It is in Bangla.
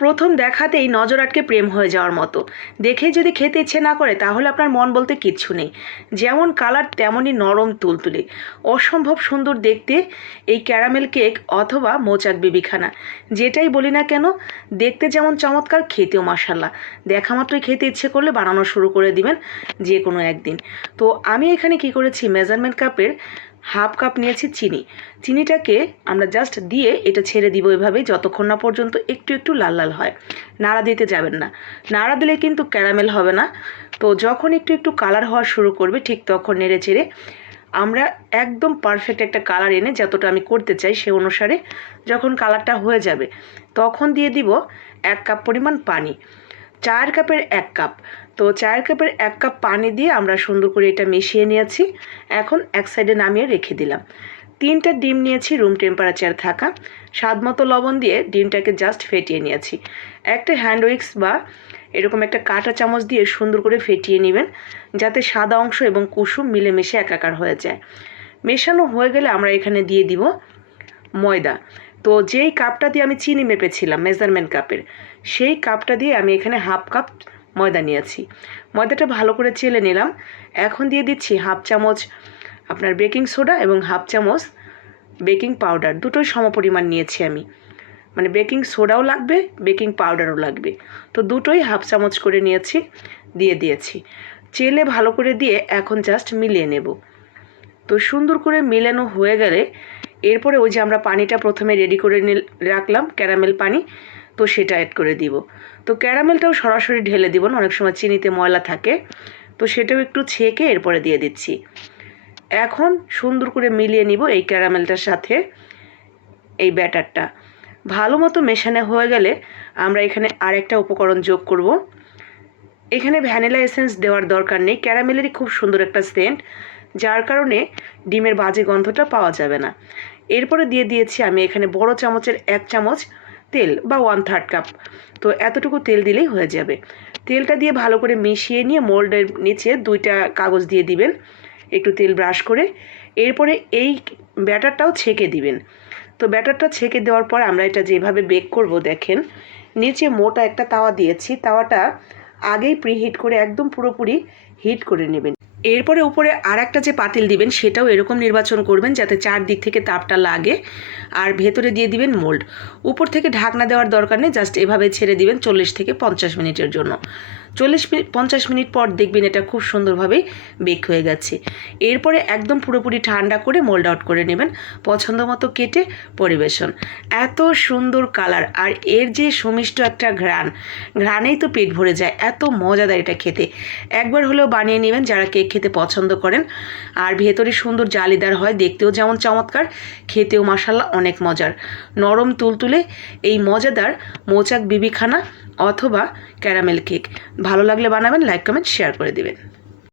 প্রথম দেখাতেই নজর আটকে প্রেম হয়ে যাওয়ার মতো। দেখেই যদি খেতে ইচ্ছে না করে, তাহলে আপনার মন বলতে কিচ্ছু নেই। যেমন কালার, তেমনই নরম তুলতুলে। অসম্ভব সুন্দর দেখতে এই ক্যারামেল কেক অথবা মোচাক বিবিখানা। যেটাই বলি না কেন, দেখতে যেমন চমৎকার, খেতেও মাসাল্লাহ দেখা মাত্রই খেতে ইচ্ছে করলে বানানো শুরু করে দিবেন যে কোনো একদিন। তো আমি এখানে কি করেছি, মেজারমেন্ট কাপের হাফ কাপ নিয়েছি চিনি। চিনিটাকে আমরা জাস্ট দিয়ে এটা ছেড়ে দিব এভাবেই যতক্ষণ না পর্যন্ত একটু একটু লাল লাল হয়। নাড়া দিতে যাবেন না। নাড়া দিলে কিন্তু ক্যারামেল হবে না। তো যখন একটু একটু কালার হওয়া শুরু করবে, ঠিক তখন নেড়ে চেড়ে আমরা একদম পারফেক্ট একটা কালার এনে যতটা আমি করতে চাই সে অনুসারে যখন কালারটা হয়ে যাবে, তখন দিয়ে দিব এক কাপ পরিমাণ পানি। চায়ের কাপের এক কাপ। তো চায়ের কাপের এক কাপ পানি দিয়ে আমরা সুন্দর করে এটা মিশিয়ে নিয়েছি। এখন এক সাইডে নামিয়ে রেখে দিলাম। তিনটা ডিম নিয়েছি রুম টেম্পারেচার থাকা। স্বাদ মতো লবণ দিয়ে ডিমটাকে জাস্ট ফেটিয়ে নিয়েছি। একটা হ্যান্ড উইক্স বা এরকম একটা কাঁটা চামচ দিয়ে সুন্দর করে ফেটিয়ে নেবেন, যাতে সাদা অংশ এবং কুসুম মিলেমিশে একাকার হয়ে যায়। মেশানো হয়ে গেলে আমরা এখানে দিয়ে দিব ময়দা। তো যেই কাপটা দিয়ে আমি চিনি মেপেছিলাম, মেজারমেন্ট কাপের, সেই কাপটা দিয়ে আমি এখানে হাফ কাপ ময়দা নিয়েছি। ময়দাটা ভালো করে চেলে নিলাম। এখন দিয়ে দিচ্ছি হাফ চামচ আপনার বেকিং সোডা এবং হাফ চামচ বেকিং পাউডার। দুটোই সমপরিমাণ নিয়েছি আমি। মানে বেকিং সোডাও লাগবে, বেকিং পাউডারও লাগবে। তো দুটোই হাফ চামচ করে নিয়েছি, দিয়ে দিয়েছি। চেলে ভালো করে দিয়ে এখন জাস্ট মিলিয়ে নেব। তো সুন্দর করে মেলানো হয়ে গেলে এরপরে ওই যে আমরা পানিটা প্রথমে রেডি করে রাখলাম ক্যারামেল পানি, তো সেটা অ্যাড করে দিব। তো ক্যারামেলটাও সরাসরি ঢেলে দিব না, অনেক সময় চিনিতে ময়লা থাকে। তো সেটাও একটু ছেঁকে এরপরে দিয়ে দিচ্ছি। এখন সুন্দর করে মিলিয়ে নিব এই ক্যারামেলটার সাথে এই ব্যাটারটা। ভালো মতো মেশানো হয়ে গেলে আমরা এখানে আরেকটা উপকরণ যোগ করব। এখানে ভ্যানিলা এসেন্স দেওয়ার দরকার নেই। ক্যারামেলেরই খুব সুন্দর একটা সেন্ট যার কারণে ডিমের বাজে গন্ধটা পাওয়া যাবে না। এরপরে দিয়ে দিয়েছি আমি এখানে বড় চামচের এক চামচ তেল বা ওয়ান থার্ড কাপ তো এতটুকু তেল দিলেই হয়ে যাবে। তেলটা দিয়ে ভালো করে মিশিয়ে নিয়ে মোল্ডের নিচে দুইটা কাগজ দিয়ে দিবেন, একটু তেল ব্রাশ করে। এরপরে এই ব্যাটারটাও ছেঁকে দিবেন। তো ব্যাটারটা ছেঁকে দেওয়ার পর আমরা এটা যেভাবে বেক করব, দেখেন। নিচে মোটা একটা তাওয়া দিয়েছি। তাওয়াটা আগেই প্রিহিট করে একদম পুরোপুরি হিট করে নেবেন। এরপরে উপরে আর একটা যে পাতিল দিবেন, সেটাও এরকম নির্বাচন করবেন যাতে চারদিক থেকে তাপটা লাগে। আর ভেতরে দিয়ে দিবেন মোল্ড। উপর থেকে ঢাকনা দেওয়ার দরকার নেই, জাস্ট এভাবে ছেড়ে দিবেন চল্লিশ থেকে পঞ্চাশ মিনিটের জন্য। চল্লিশ মিনিট পঞ্চাশ মিনিট পর দেখবেন এটা খুব সুন্দরভাবে বেক হয়ে গেছে। এরপরে একদম পুরোপুরি ঠান্ডা করে মোল্ড আউট করে নেবেন। পছন্দ মতো কেটে পরিবেশন। এত সুন্দর কালার। আর এর যে সুমিষ্ট একটা ঘ্রাণ, ঘ্রাণেই তো পেট ভরে যায়। এত মজাদার এটা খেতে। একবার হলেও বানিয়ে নেবেন যারা কেক খেতে পছন্দ করেন। আর ভেতরে সুন্দর জালিদার হয়, দেখতেও যেমন চমৎকার, খেতেও মাসাল্লাহ অনেক মজার। নরম তুলতুলে এই মজাদার মোচাক বিবিখানা অথবা ক্যারামেল কেক। ভালো লাগলে বানাবেন, লাইক, কমেন্ট, শেয়ার করে দিবেন।